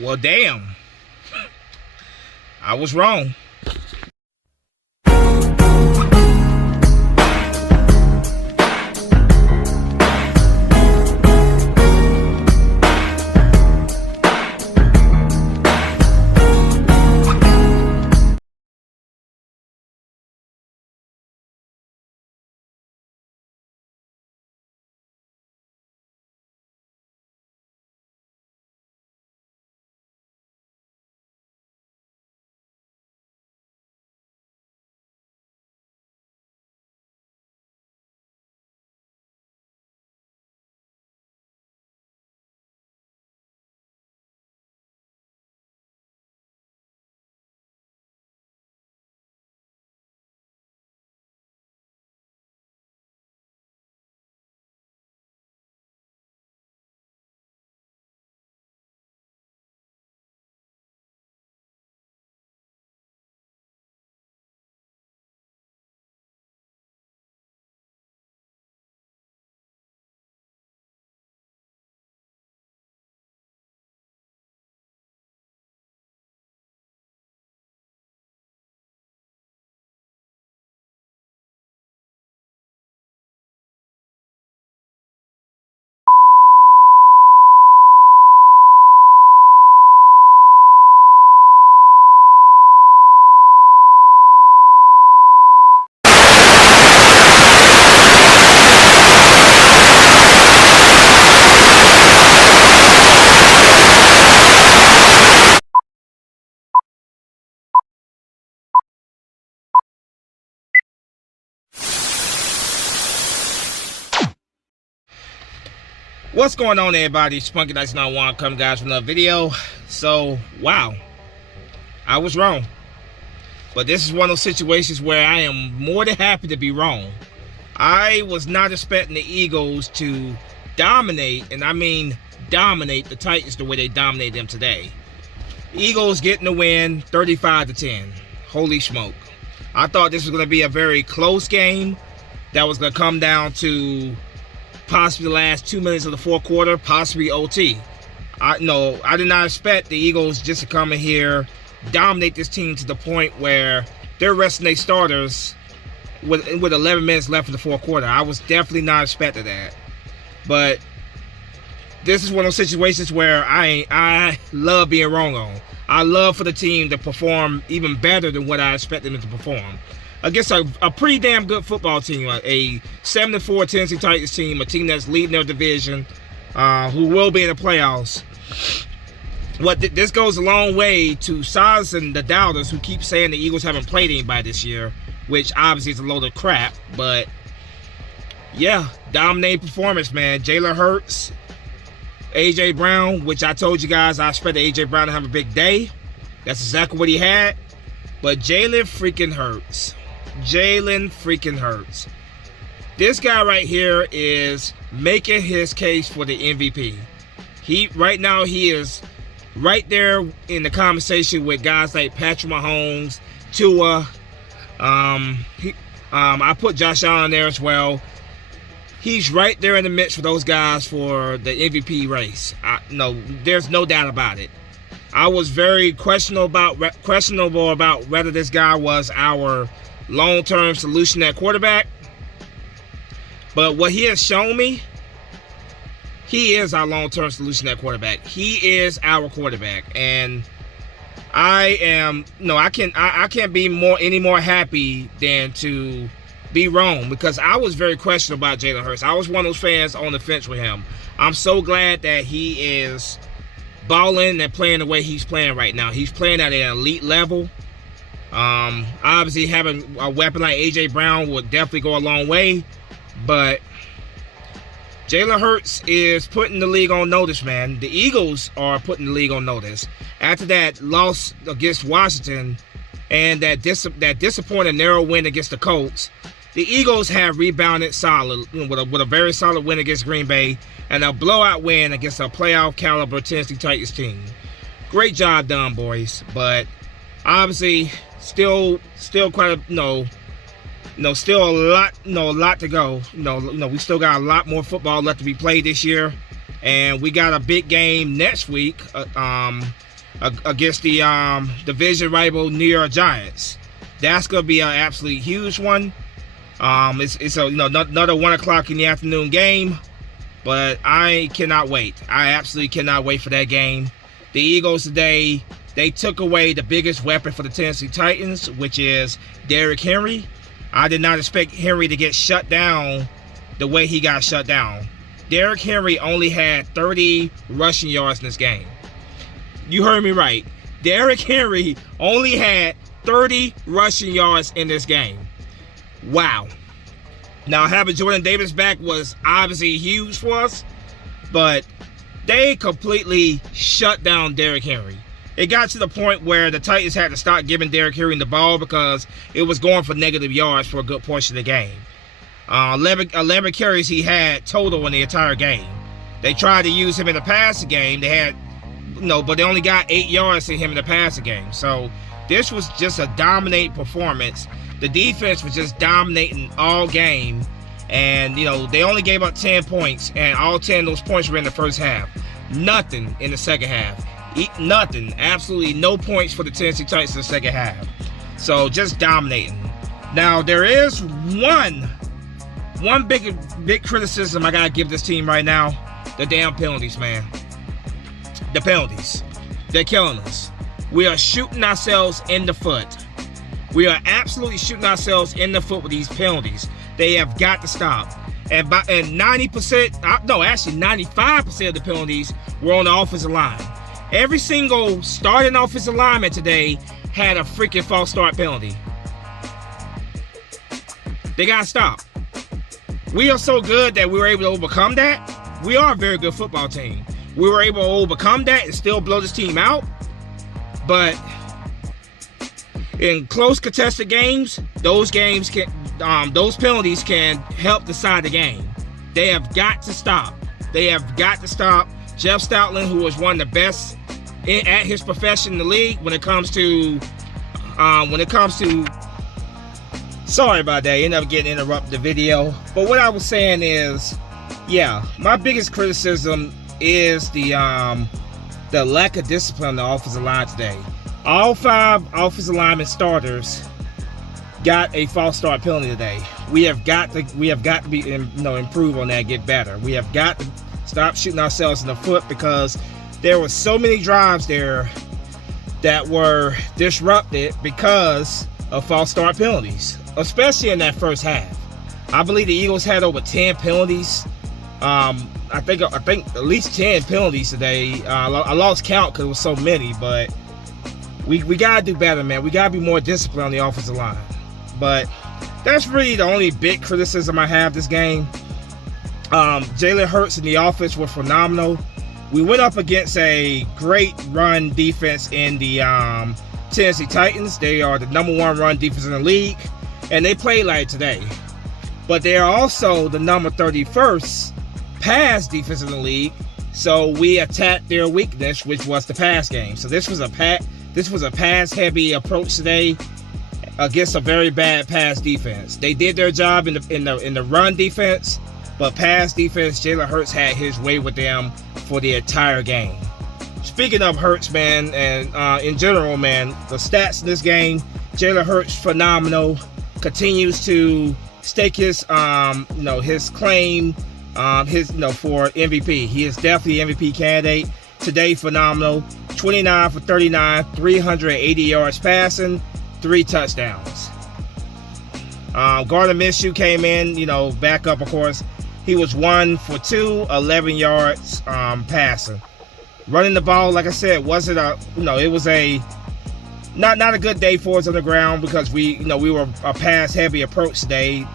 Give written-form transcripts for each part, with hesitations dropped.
Well, damn. I was wrong. What's going on, everybody? Spunky Dice 91 come guys with another video. So, wow, I was wrong. But this is one of those situations where I am more than happy to be wrong. I was not expecting the Eagles to dominate, and I mean dominate the Titans the way they dominated them today. Eagles getting the win 35-10. Holy smoke. I thought this was going to be a very close game that was going to come down to possibly the last 2 minutes of the fourth quarter, possibly OT. I did not expect the Eagles just to come in here, dominate this team to the point where they're resting their starters with 11 minutes left in the fourth quarter. I was definitely not expecting that. But this is one of those situations where I love being wrong on. I love for the team to perform even better than what I expected them to perform against a pretty damn good football team, a 7-4 Tennessee Titans team, a team that's leading their division, who will be in the playoffs. This goes a long way to silencing the doubters who keep saying the Eagles haven't played anybody this year, which obviously is a load of crap. But yeah, dominating performance, man. Jalen Hurts, A.J. Brown, which I told you guys I expected A.J. Brown to have a big day. That's exactly what he had. But Jalen freaking Hurts. Jalen freaking Hurts. This guy right here is making his case for the MVP. Right now he is right there in the conversation with guys like Patrick Mahomes, Tua. I put Josh Allen there as well. He's right there in the midst for those guys for the MVP race. There's no doubt about it. I was very questionable about whether this guy was our long-term solution at quarterback. But what he has shown me, he is our long-term solution at quarterback. He is our quarterback, and I can't be any more happy than to be wrong, because I was very questionable about Jalen Hurts. I was one of those fans on the fence with him. I'm so glad that he is balling and playing the way he's playing right now. He's playing at an elite level. Obviously having a weapon like A.J. Brown would definitely go a long way, but Jalen Hurts is putting the league on notice, man. The Eagles are putting the league on notice. After that loss against Washington and that disappointing narrow win against the Colts, the Eagles have rebounded solid with a very solid win against Green Bay and a blowout win against a playoff caliber Tennessee Titans team. Great job done, boys. But obviously, still quite still a lot to go. We still got a lot more football left to be played this year. and we got a big game next week against the division rival New York Giants. That's gonna be an absolutely huge one. It's a another 1 o'clock in the afternoon game, but I cannot wait. I absolutely cannot wait for that game. The Eagles today, they took away the biggest weapon for the Tennessee Titans, which is Derrick Henry. I did not expect Henry to get shut down the way he got shut down. Derrick Henry only had 30 rushing yards in this game. You heard me right. Derrick Henry only had 30 rushing yards in this game. Wow. Now, having Jordan Davis back was obviously huge for us, but they completely shut down Derrick Henry. It got to the point where the Titans had to stop giving Derrick Henry the ball because it was going for negative yards for a good portion of the game. 11 carries he had total in the entire game. They tried to use him in the passing game. They had, but they only got 8 yards in him in the passing game. So this was just a dominating performance. The defense was just dominating all game. And, they only gave up 10 points, and all 10 of those points were in the first half. Nothing in the second half. Nothing. Absolutely no points for the Tennessee Titans in the second half. So just dominating. Now, there is one big criticism I got to give this team right now. The damn penalties, man. The penalties. They're killing us. We are shooting ourselves in the foot. We are absolutely shooting ourselves in the foot with these penalties. They have got to stop. And 90%, no, actually 95% of the penalties were on the offensive line. Every single starting offensive lineman today had a freaking false start penalty. They got to stop. We are so good that we were able to overcome that. We are a very good football team. We were able to overcome that and still blow this team out. But in close contested games, those penalties can help decide the game. They have got to stop. They have got to stop. Jeff Stoutland, who was one of the best at his profession in the league when it comes to sorry about that, ended up getting interrupted the video. But what I was saying is, yeah, my biggest criticism is the lack of discipline on the offensive line today. All 5 offensive lineman starters got a false start penalty today. We have got to be improve on that, get better. We have got to stop shooting ourselves in the foot because there were so many drives there that were disrupted because of false start penalties, especially in that first half. I believe the Eagles had over 10 penalties. I think at least 10 penalties today. I lost count because it was so many, but we gotta do better, man. We gotta be more disciplined on the offensive line. But that's really the only big criticism I have this game. Jalen Hurts and the offense were phenomenal. We went up against a great run defense in the Tennessee Titans. They are the #1 run defense in the league, and they played like today. But they are also the number 31st pass defense in the league. So we attacked their weakness, which was the pass game. So this was a pass-heavy approach today against a very bad pass defense. They did their job in the run defense, but pass defense, Jalen Hurts had his way with them for the entire game. Speaking of Hurts, man, and in general, man, the stats in this game, Jalen Hurts phenomenal, continues to stake his his claim for MVP. He is definitely an MVP candidate. Today, phenomenal. 29 for 39, 380 yards passing, 3 touchdowns. Gardner Minshew came in, back up, of course. He was 1 for 2, 11 yards passing. Running the ball, like I said, it was not a good day for us on the ground because we were a pass-heavy approach today.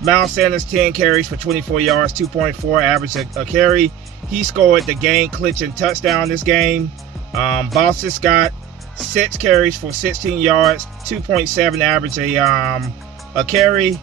Miles Sanders, 10 carries for 24 yards, 2.4 average a carry. He scored the game-clinching touchdown this game. Boston Scott, 6 carries for 16 yards, 2.7 average a carry.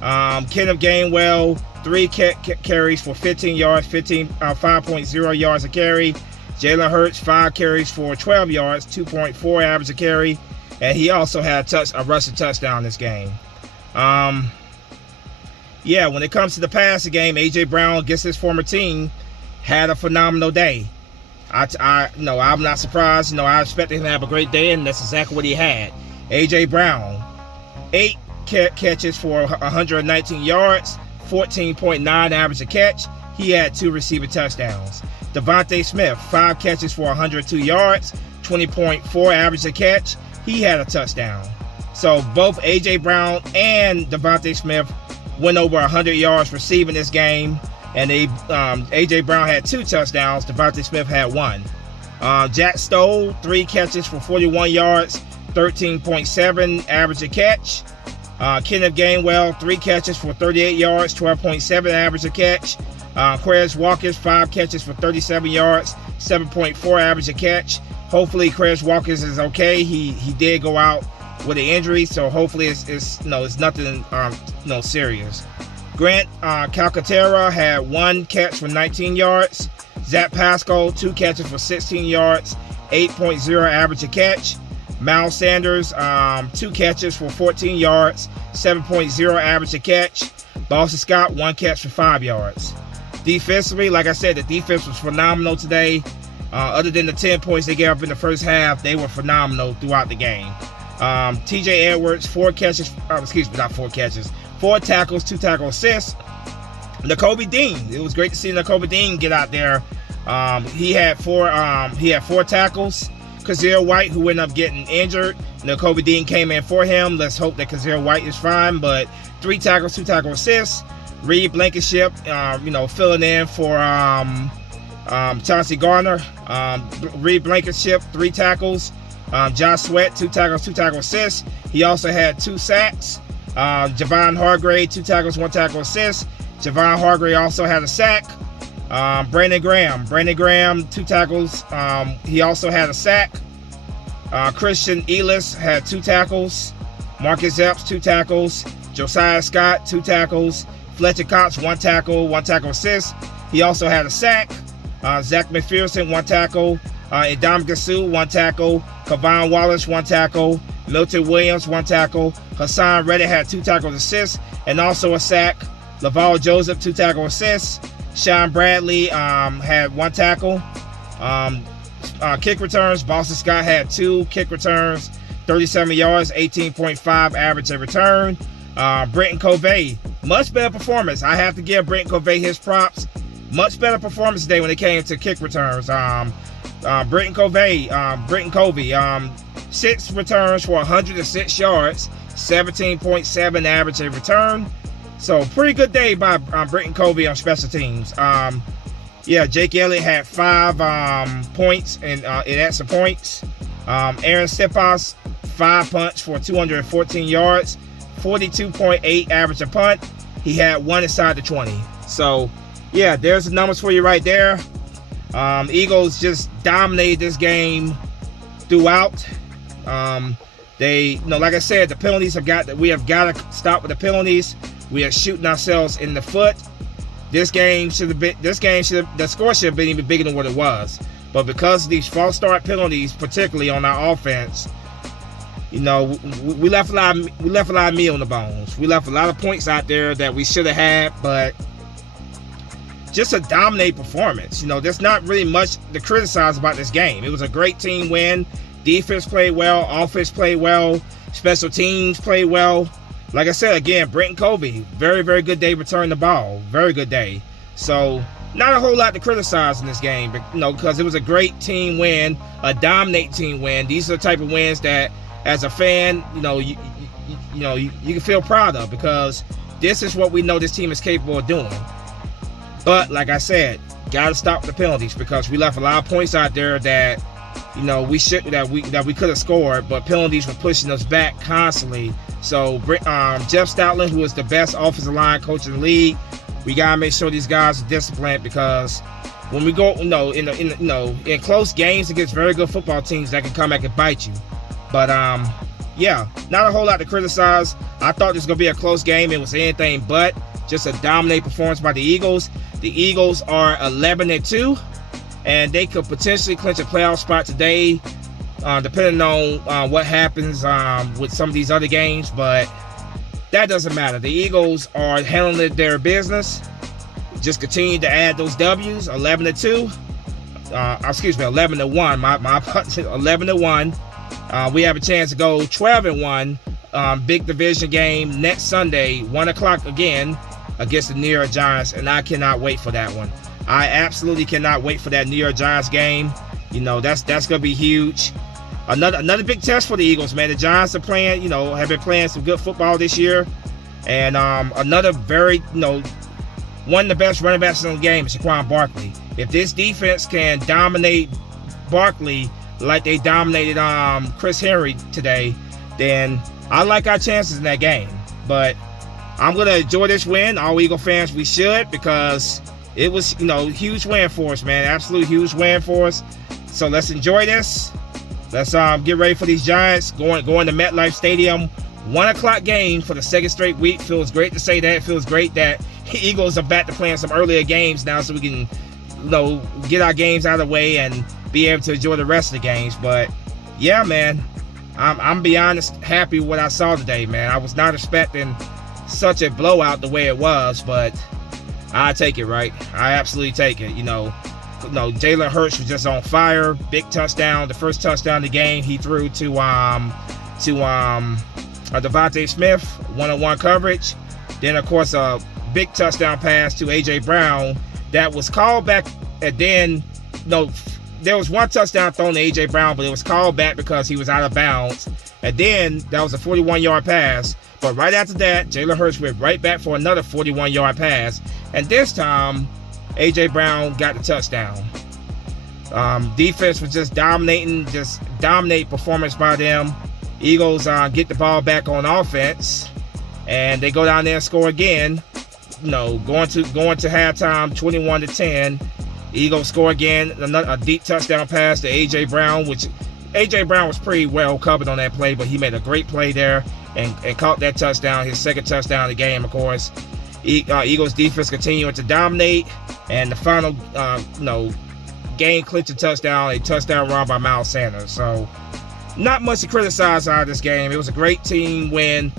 Kenneth Gainwell, 3 carries for 15 yards, 5.0 yards a carry. Jalen Hurts, 5 carries for 12 yards, 2.4 average a carry. And he also had a rushing touchdown this game. When it comes to the passing game, A.J. Brown against his former team, had a phenomenal day. I'm not surprised. I expected him to have a great day, and that's exactly what he had. A.J. Brown, 8 catches for 119 yards, 14.9 average a catch. He had 2 receiving touchdowns. Devontae Smith, 5 catches for 102 yards, 20.4 average a catch. He had a touchdown. So both A.J. Brown and Devontae Smith went over 100 yards receiving this game. And A.J. Brown had 2 touchdowns. Devontae Smith had 1. Jack Stoll, 3 catches for 41 yards, 13.7 average a catch. Kenneth Gainwell, 3 catches for 38 yards, 12.7 average a catch. Quez Watkins, 5 catches for 37 yards, 7.4 average a catch. Hopefully Quez Watkins is okay. He did go out with an injury, so hopefully it's nothing serious. Grant Calcaterra had 1 catch for 19 yards. Zach Pascal, 2 catches for 16 yards, 8.0 average a catch. Miles Sanders, 2 catches for 14 yards, 7.0 average a catch. Boston Scott, 1 catch for 5 yards. Defensively, like I said, the defense was phenomenal today. Other than the 10 points they gave up in the first half, they were phenomenal throughout the game. TJ Edwards, 4 catches, 4 tackles, 2 tackle assists. Nakobe Dean, it was great to see Nakobe Dean get out there. He had 4 tackles. Kazir White, who ended up getting injured, Nakobe Dean came in for him. Let's hope that Kazir White is fine. But 3 tackles, 2 tackle assists. Reed Blankenship, filling in for Chauncey Garner. Reed Blankenship, 3 tackles. Josh Sweat, 2 tackles, 2 tackle assists. He also had 2 sacks. Javon Hargrave, 2 tackles, 1 tackle assist. Javon Hargrave also had a sack. Brandon Graham, 2 tackles. He also had a sack. Christian Elis had 2 tackles. Marcus Epps, 2 tackles. Josiah Scott, 2 tackles. Fletcher Cox, 1 tackle, 1 tackle assist. He also had a sack. Zach McPherson, 1 tackle. Edam Gasu, 1 tackle. Kavon Wallace, 1 tackle. Milton Williams, 1 tackle. Hassan Reddick had 2 tackles assists and also a sack. Laval Joseph, 2 tackle assists. Sean Bradley had 1 tackle. Kick returns, Boston Scott had 2 kick returns, 37 yards, 18.5 average a return. Brenton Covey, much better performance. I have to give Brenton Covey his props. Much better performance today when it came to kick returns. Brenton Covey, 6 returns for 106 yards, 17.7 average a return. So pretty good day by Brenton Covey on special teams. Jake Elliott had 5 points and extra points. Aaron Stepas, 5 punts for 214 yards, 42.8 average a punt. He had 1 inside the 20. So yeah, there's the numbers for you right there. Eagles just dominated this game throughout. Like I said, the penalties we have got to stop with the penalties. We are shooting ourselves in the foot. The score should have been even bigger than what it was. But because of these false start penalties, particularly on our offense, we left a lot of meat on the bones. We left a lot of points out there that we should have had, but just a dominate performance. There's not really much to criticize about this game. It was a great team win. Defense played well, offense played well, special teams played well. Like I said, again, Brenton Covey, very, very good day returning the ball. Very good day. So, not a whole lot to criticize in this game, because it was a great team win, a dominate team win. These are the type of wins that, as a fan, you can feel proud of, because this is what we know this team is capable of doing. But, like I said, got to stop the penalties, because we left a lot of points out there that we could have scored, but penalties were pushing us back constantly. So Jeff Stoutland, who is the best offensive line coach in the league, we gotta make sure these guys are disciplined, because when we go, in close games against very good football teams, that can come back and bite you. But not a whole lot to criticize. I thought this was gonna be a close game. It was anything but. Just a dominant performance by the Eagles. The Eagles are 11-2. And they could potentially clinch a playoff spot today, depending on what happens with some of these other games. But that doesn't matter. The Eagles are handling their business. just continue to add those W's. 11-2. Excuse me, 11-1. My 11-1. We have a chance to go 12-1. Big division game next Sunday, 1 o'clock again, against the New York Giants, and I cannot wait for that one. I absolutely cannot wait for that New York Giants game. You know, that's gonna be huge. Another big test for the Eagles, man. The Giants are playing, you know, have been playing some good football this year, and another very, you know, one of the best running backs in the game is Saquon Barkley. If this defense can dominate Barkley like they dominated Chris Henry today, then I like our chances in that game. But I'm going to enjoy this win. All Eagle fans, we should, because it was, you know, huge win for us, man. Absolute huge win for us. So let's enjoy this. Let's get ready for these Giants going to MetLife Stadium. 1 o'clock game for the second straight week. Feels great to say that. Feels great that Eagles are back to playing some earlier games now, so we can, you know, get our games out of the way and be able to enjoy the rest of the games. But yeah, man, I'm beyond happy with what I saw today, man. I was not expecting such a blowout the way it was, but I take it, right? I absolutely take it. You know, Jalen Hurts was just on fire. Big touchdown, the first touchdown of the game he threw to Devontae Smith, one-on-one coverage. Then, of course, a big touchdown pass to A.J. Brown that was called back. And then, there was one touchdown thrown to A.J. Brown, but it was called back because he was out of bounds. And then that was a 41-yard pass. But right after that, Jalen Hurts went right back for another 41-yard pass. And this time, A.J. Brown got the touchdown. Defense was just dominating, performance by them. Eagles get the ball back on offense, and they go down there and score again. You know, going to halftime, 21-10. Eagles score again, a deep touchdown pass to A.J. Brown, which A.J. Brown was pretty well covered on that play, but he made a great play there and caught that touchdown, his second touchdown of the game, of course. Eagles defense continuing to dominate, and the final, game-clinching touchdown, a touchdown run by Miles Sanders. So, not much to criticize out of this game. It was a great team win.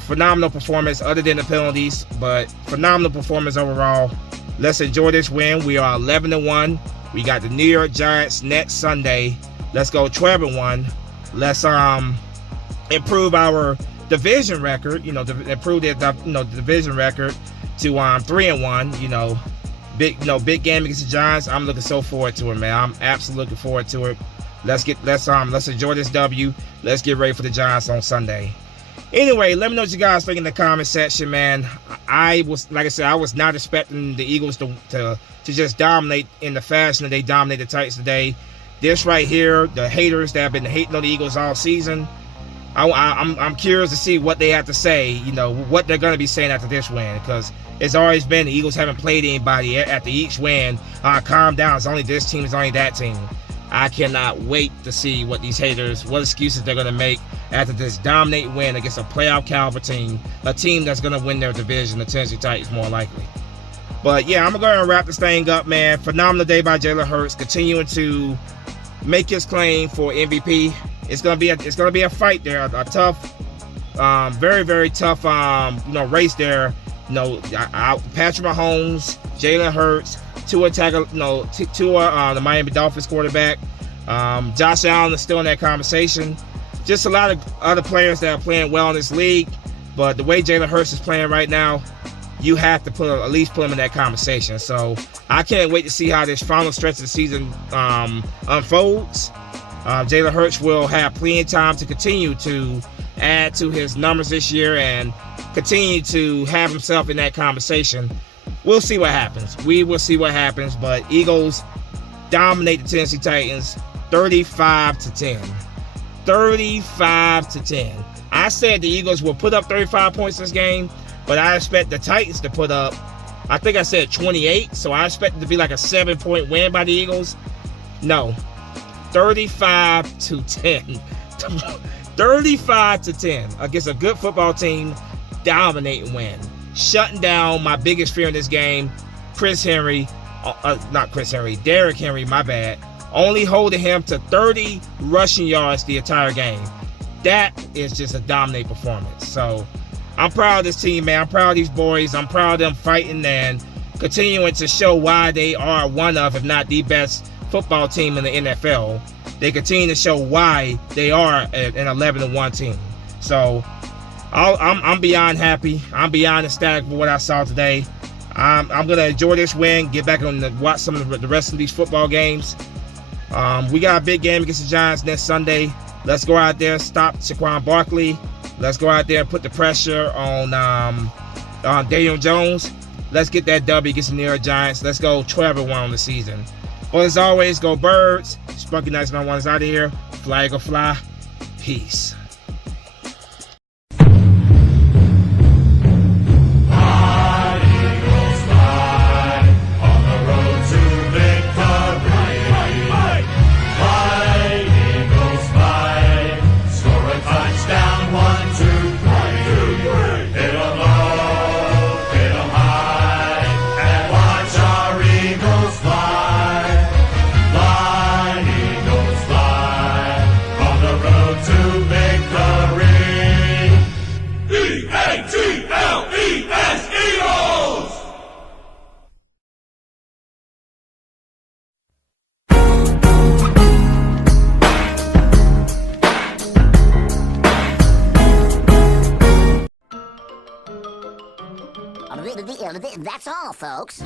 Phenomenal performance other than the penalties, but phenomenal performance overall. Let's enjoy this win. We are 11-1. We got the New York Giants next Sunday. Let's go 12-1. Let's improve our division record. Improve the division record to 3-1. Big game against the Giants. I'm looking so forward to it, man. I'm absolutely looking forward to it. Let's enjoy this W. Let's get ready for the Giants on Sunday. Anyway, let me know what you guys think in the comment section, man. I was not expecting the Eagles to just dominate in the fashion that they dominated the Titans today. This right here, the haters that have been hating on the Eagles all season, I'm curious to see what they have to say, what they're going to be saying after this win, because it's always been the Eagles haven't played anybody after each win. Calm down, it's only this team, it's only that team. I cannot wait to see what excuses they're going to make after this dominate win against a playoff caliber team, a team that's going to win their division, the Tennessee Titans more likely. But yeah, I'm going to go ahead and wrap this thing up, man. Phenomenal day by Jalen Hurts, continuing to make his claim for MVP. It's going to be a fight there, a tough, very, very tough, race there. Patrick Mahomes, Jalen Hurts, Tua, the Miami Dolphins quarterback. Josh Allen is still in that conversation. Just a lot of other players that are playing well in this league. But the way Jalen Hurts is playing right now, you have to at least put him in that conversation. So I can't wait to see how this final stretch of the season unfolds. Jalen Hurts will have plenty of time to continue to add to his numbers this year and continue to have himself in that conversation. We'll see what happens. We will see what happens. But Eagles dominate the Tennessee Titans 35-10. 35-10. I said the Eagles will put up 35 points this game, but I expect the Titans to put up, I think I said 28, so I expect it to be like a 7-point win by the Eagles. No. 35-10. 35-10 against a good football team. Dominating win. Shutting down my biggest fear in this game, Derrick Henry, my bad. Only holding him to 30 rushing yards the entire game. That is just a dominant performance. So I'm proud of this team, man. I'm proud of these boys. I'm proud of them fighting and continuing to show why they are one of, if not the best football team in the NFL. They continue to show why they are an 11-1 team. So I'm beyond happy. I'm beyond ecstatic for what I saw today. I'm gonna enjoy this win. Get back on watch some of the rest of these football games. We got a big game against the Giants next Sunday. Let's go out there, stop Saquon Barkley. Let's go out there and put the pressure on Daniel Jones. Let's get that W against the New York Giants. Let's go 12-1 on the season. Well, as always, go Birds. Spunky Nice Man One is out of here. Fly, go fly. Peace. That's all, folks.